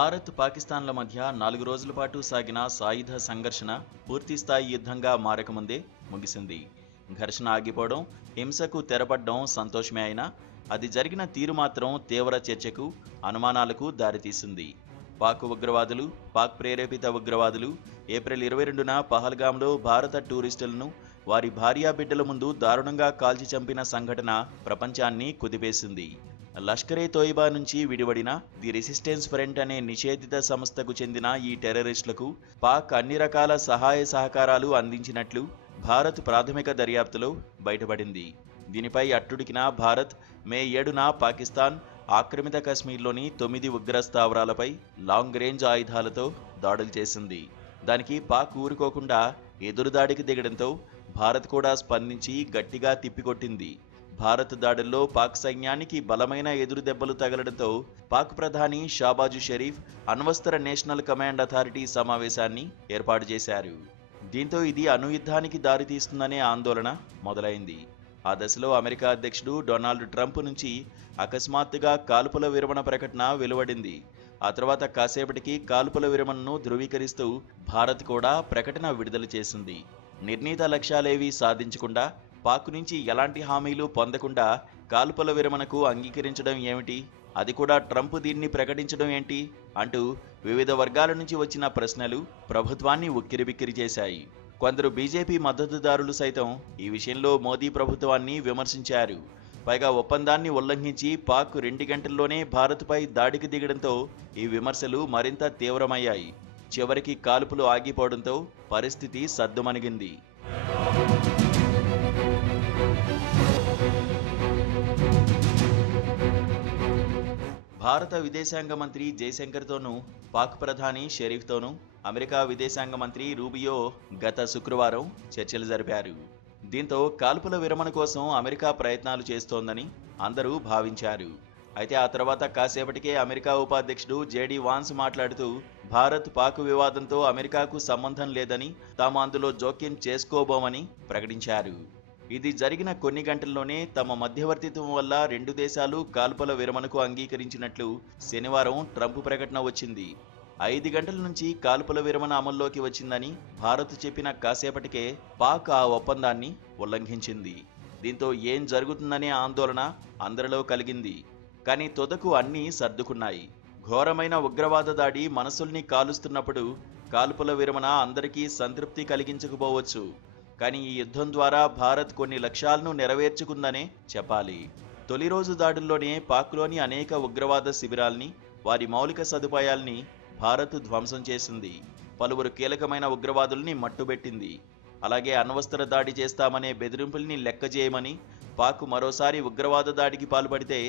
భారత్ పాకిస్తాన్ల మధ్య 4 రోజుల పాటు సాగిన సాయుధ సంఘర్షణ పూర్తిస్థాయి యుద్ధంగా మారకముందే ముగిసింది. ఘర్షణ ఆగిపోవడం, హింసకు తెరపడడం సంతోషమే అయినా అది జరిగిన తీరు మాత్రం తీవ్ర చర్చకు, అనుమానాలకు దారితీసింది. పాక్ ఉగ్రవాదులు, పాక్ ప్రేరేపిత ఉగ్రవాదులు ఏప్రిల్ 22న పహల్గాంలో భారత టూరిస్టులను వారి భార్యాబిడ్డల ముందు దారుణంగా కాల్చి చంపిన సంఘటన ప్రపంచాన్ని కుదిపేసింది. లష్కరే తోయిబా నుంచి విడివడిన ది రెసిస్టెన్స్ ఫ్రంట్ అనే నిషేధిత సంస్థకు చెందిన ఈ టెర్రరిస్టులకు పాక్ అన్ని రకాల సహాయ సహకారాలు అందించినట్లు భారత్ ప్రాథమిక దర్యాప్తులో బయటపడింది. దీనిపై అట్టుడికిన భారత్ మే 7న పాకిస్తాన్ ఆక్రమిత కశ్మీర్లోని 9 ఉగ్ర స్థావరాలపై లాంగ్ రేంజ్ ఆయుధాలతో దాడులు చేసింది. దానికి పాక్ ఊరుకోకుండా ఎదురుదాడికి దిగడంతో భారత్ కూడా స్పందించి గట్టిగా తిప్పికొట్టింది. భారత్ దాడుల్లో పాక్ సైన్యానికి బలమైన ఎదురు దెబ్బలు తగలడంతో పాక్ ప్రధాని షాబాజు షరీఫ్ అణ్వస్త్ర నేషనల్ కమాండ్ అథారిటీ సమావేశాన్ని ఏర్పాటు చేశారు. దీంతో ఇది అణుయుద్ధానికి దారితీస్తుందనే ఆందోళన మొదలైంది. ఆ దశలో అమెరికా అధ్యక్షుడు డొనాల్డ్ ట్రంప్ నుంచి అకస్మాత్తుగా కాల్పుల విరమణ ప్రకటన వెలువడింది. ఆ తర్వాత కాసేపటికి కాల్పుల విరమణను ధృవీకరిస్తూ భారత్ కూడా ప్రకటన విడుదల చేసింది. నిర్ణీత లక్ష్యాలేవీ సాధించకుండా, పాక్ నుంచి ఎలాంటి హామీలు పొందకుండా కాల్పుల విరమణకు అంగీకరించడం ఏమిటి, అది కూడా ట్రంప్ దీన్ని ప్రకటించడం ఏంటి అంటూ వివిధ వర్గాల నుంచి వచ్చిన ప్రశ్నలు ప్రభుత్వాన్ని ఉక్కిరిబిక్కిరి చేశాయి. కొందరు బీజేపీ మద్దతుదారులు సైతం ఈ విషయంలో మోదీ ప్రభుత్వాన్ని విమర్శించారు. పైగా ఒప్పందాన్ని ఉల్లంఘించి పాక్ 2 గంటల్లోనే భారత్పై దాడికి దిగడంతో ఈ విమర్శలు మరింత తీవ్రమయ్యాయి. చివరికి కాల్పులు ఆగిపోవడంతో పరిస్థితి సద్దుమణిగింది. భారత విదేశాంగ మంత్రి జైశంకర్తోనూ, పాక్ ప్రధాని షరీఫ్తోనూ అమెరికా విదేశాంగ మంత్రి రూబియో గత శుక్రవారం చర్చలు జరిపారు. దీంతో కాల్పుల విరమణ కోసం అమెరికా ప్రయత్నాలు చేస్తోందని అందరూ భావించారు. అయితే ఆ తర్వాత కాసేపటికే అమెరికా ఉపాధ్యక్షుడు జేడీ వాన్స్ మాట్లాడుతూ భారత్ పాక్ వివాదంతో అమెరికాకు సంబంధం లేదని, తాము అందులో జోక్యం చేసుకోబోమని ప్రకటించారు. ఇది జరిగిన కొన్ని గంటల్లోనే తమ మధ్యవర్తిత్వం వల్ల 2 దేశాలు కాల్పుల విరమణకు అంగీకరించినట్లు శనివారం ట్రంప్ ప్రకటన వచ్చింది. 5 గంటల నుంచి కాల్పుల విరమణ అమల్లోకి వచ్చిందని భారత్ చెప్పిన కాసేపటికే పాక్ ఆ ఒప్పందాన్ని ఉల్లంఘించింది. దీంతో ఏం జరుగుతుందనే ఆందోళన అందరిలో కలిగింది. కానీ తుదకు అన్నీ సర్దుకున్నాయి. ఘోరమైన ఉగ్రవాద దాడి మనసుల్ని కాలుస్తున్నప్పుడు కాల్పుల విరమణ అందరికీ సంతృప్తి కలిగించకపోవచ్చు. కానీ ఈ యుద్ధం ద్వారా భారత్ కొన్ని లక్ష్యాలను నెరవేర్చుకుందనే చెప్పాలి. తొలి రోజు దాడుల్లోనే పాక్లోని అనేక ఉగ్రవాద శిబిరాల్ని, వారి మౌలిక సదుపాయాల్ని భారత్ ధ్వంసం చేసింది. పలువురు కీలకమైన ఉగ్రవాదుల్ని మట్టుబెట్టింది. అలాగే అణ్వస్త్ర దాడి చేస్తామనే బెదిరింపుల్ని లెక్కజేయమని, పాక్ మరోసారి ఉగ్రవాద దాడికి పాల్పడితే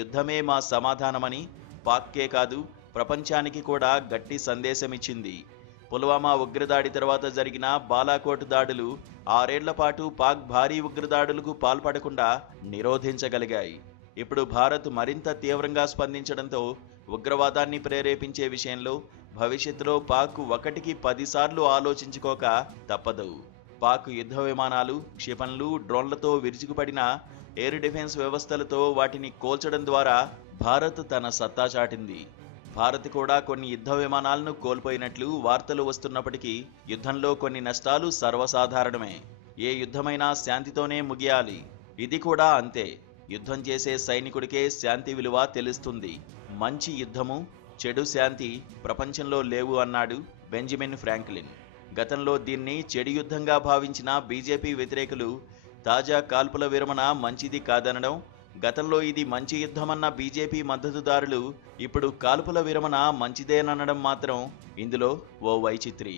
యుద్ధమే మా సమాధానమని పాక్కే కాదు ప్రపంచానికి కూడా గట్టి సందేశమిచ్చింది. పుల్వామా ఉగ్రదాడి తర్వాత జరిగిన బాలాకోట్ దాడులు 6 ఏళ్ల పాటు పాక్ భారీ ఉగ్రదాడులకు పాల్పడకుండా నిరోధించగలిగాయి. ఇప్పుడు భారత్ మరింత తీవ్రంగా స్పందించడంతో ఉగ్రవాదాన్ని ప్రేరేపించే విషయంలో భవిష్యత్తులో పాక్ 1కి 10 సార్లు ఆలోచించుకోక తప్పదు. పాక్ యుద్ధ విమానాలు, క్షిపణులు, డ్రోన్లతో విరుచుకుపడిన ఎయిర్ డిఫెన్స్ వ్యవస్థలతో వాటిని కోల్చడం ద్వారా భారత్ తన సత్తా చాటింది. భారత్ కూడా కొన్ని యుద్ధ విమానాలను కోల్పోయినట్లు వార్తలు వస్తున్నప్పటికీ యుద్ధంలో కొన్ని నష్టాలు సర్వసాధారణమే. ఏ యుద్ధమైనా శాంతితోనే ముగియాలి. ఇది కూడా అంతే. యుద్ధం చేసే సైనికుడికే శాంతి విలువ తెలుస్తుంది. మంచి యుద్ధము, చెడు శాంతి ప్రపంచంలో లేవు అన్నాడు బెంజమిన్ ఫ్రాంక్లిన్. గతంలో దీన్ని చెడు యుద్ధంగా భావించిన బీజేపీ వ్యతిరేకులు తాజా కాల్పుల విరమణ మంచిది కాదనడం, గతంలో ఇది మంచి యుద్ధమన్న బీజేపీ మద్దతుదారులు ఇప్పుడు కాల్పుల విరమణ మంచిదేననడం మాత్రం ఇందులో ఓ వైచిత్రి.